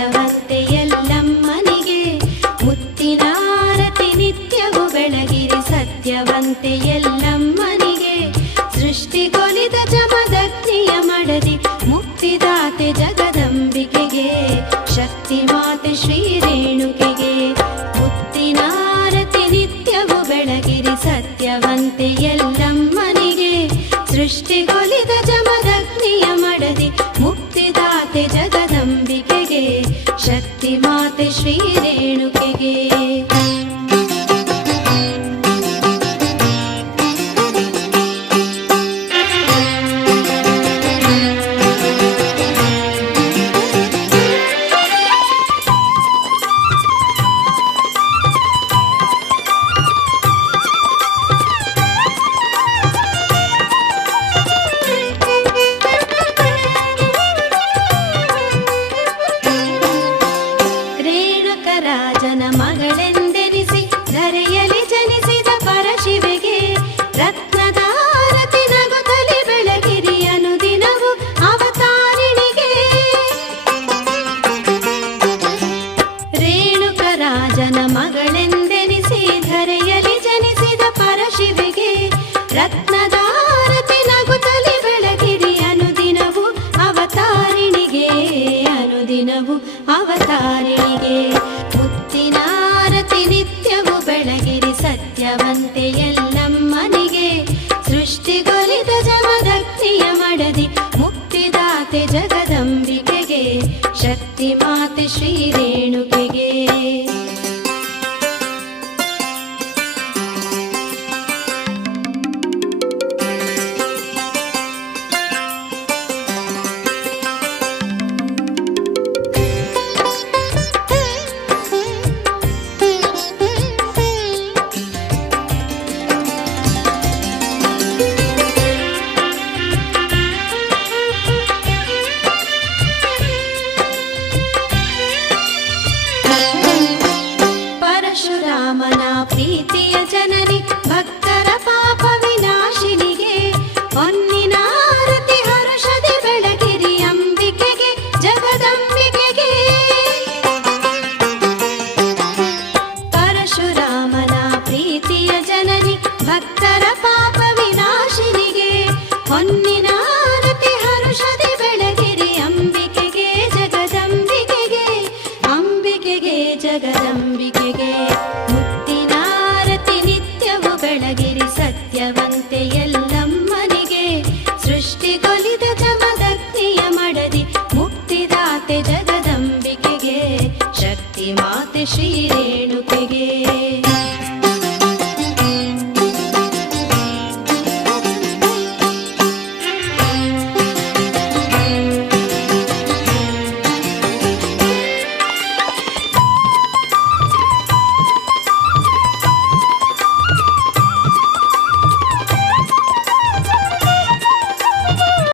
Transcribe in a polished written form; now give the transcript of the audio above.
ಸತ್ಯವಂತೆ ಎಲ್ಲಮ್ಮನಿಗೆ ಮುತ್ತಿನಾರತಿ ನಿತ್ಯವೂ ಬೆಳಗಿರಿ ಸತ್ಯವಂತೆ ಎಲ್ಲಮ್ಮನಿಗೆ ಸೃಷ್ಟಿಗೊಲಿದ ಜಮದಗ್ನಿಯ ಮಡದಿ ಮುಕ್ತಿದಾತೆ ಜಗದಂಬಿಕೆಗೆ ಶಕ್ತಿ ಮಾತೆ ಶ್ರೀ ರೇಣುಕೆಗೆ ಮುತ್ತಿನಾರತಿ ನಿತ್ಯವೂ ಬೆಳಗಿರಿ ಸತ್ಯವಂತೆ ಎಲ್ಲಮ್ಮನಿಗೆ ಸೃಷ್ಟಿಗೊಲಿದ ಜಮದಗ್ನಿಯ ಮಡದಿ ಮುಕ್ತಿದಾತೆ ಜಗದಂಬಿಕೆಗೆ ಶಕ್ತಿ ಮಾತೆ ಶ್ರೀ ರೇಣುಕೆಗೆ ರಾಜನ ಮಗಳೆಂದೆನಿಸಿ ಧರೆಯಲಿ ಜನಿಸಿದ ಪರಶಿವೆಗೆ ರತ್ನದಾರತಿ ನಗುತ್ತಲಿ ಬೆಳಗಿರಿ ಅನುದಿನವು ಅವತಾರಿಣಿಗೆ ರೇಣುಕ ರಾಜನ ಮಗಳೆಂದೆನಿಸಿ ಧರೆಯಲಿ ಜನಿಸಿದ ಪರಶಿವೆಗೆ ರತ್ನದಾರತಿ ನಗುತ್ತಲಿ ಬೆಳಗಿರಿ ಅನುದಿನವು ಅವತಾರಿಣಿಗೆ ಅನುದಿನವು ಅವತಾರಿಣಿಗೆ ಮುತ್ತಿನಾರತಿ ನಿತ್ಯವೂ ಬೆಳಗಿರಿ ಸತ್ಯವಂತೆ ಎಲ್ಲಮ್ಮನಿಗೆ ಸೃಷ್ಟಿಗೊಲಿದ ಜಮದಗ್ನಿಯ ಮಡದಿ ಮುಕ್ತಿದಾತೆ ಜಗದಂಬಿಕೆಗೆ ಶಕ್ತಿ ಮಾತೆ ಶ್ರೀ ರೇಣುಕೆಗೆ ಪರಶುರಾಮನ ಪ್ರೀತಿಯ ಜನನಿ ಭಕ್ತರ ಪಾಪ ವಿನಾಶಿನಿಗೆ ಹೊನ್ನಿನಾರತಿ ಹರುಷದಿ ಬೆಳಗಿರಿ ಅಂಬಿಕೆಗೆ ಜಗದಂಬಿಕೆಗೆ ಪರಶುರಾಮನ ಪ್ರೀತಿಯ ಜನನಿ ಭಕ್ತರ ಪಾಪ ವಿನಾಶಿನಿಗೆ ಹೊನ್ನಿನಾರತಿ ಹರುಷದಿ ಬೆಳಗಿರಿ ಅಂಬಿಕೆಗೆ ಜಗದಂಬಿಕೆಗೆ ಅಂಬಿಕೆಗೆ ಜಗದಂಬಿಕೆಗೆ ಮುತ್ತಿನಾರತಿ ನಿತ್ಯವೂ ಬೆಳಗಿರಿ ಸತ್ಯವಂತೆ ಎಲ್ಲಮ್ಮನಿಗೆ ಸೃಷ್ಟಿಗೊಲಿದ